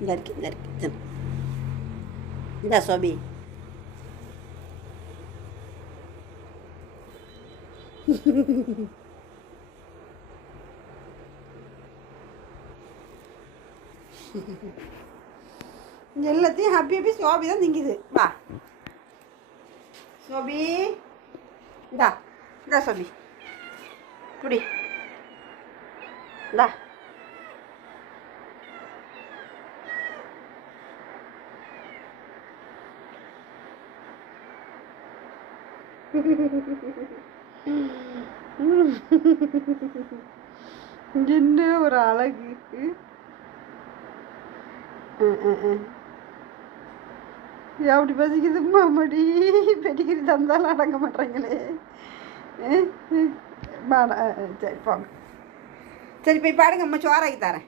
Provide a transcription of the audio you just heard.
இங்கே இருக்கு இங்கே இருக்கு. இந்த சோபி எல்லாத்தையும் ஹாப்பி ஹாப்பி சோபி தான் திங்குது. வா சோபி, இந்தா இந்தா சோபி குடி, இந்தா. என்ன ஒரு அழகு. அப்படி பசிக்குது மாமடி. பெட்டிக்கிரி தந்தாலும் அடங்க மாட்டேறாங்களே. சரி போங்க, சரி போய் பாடுங்க, அம்மா சோறாக்கி தரேன்.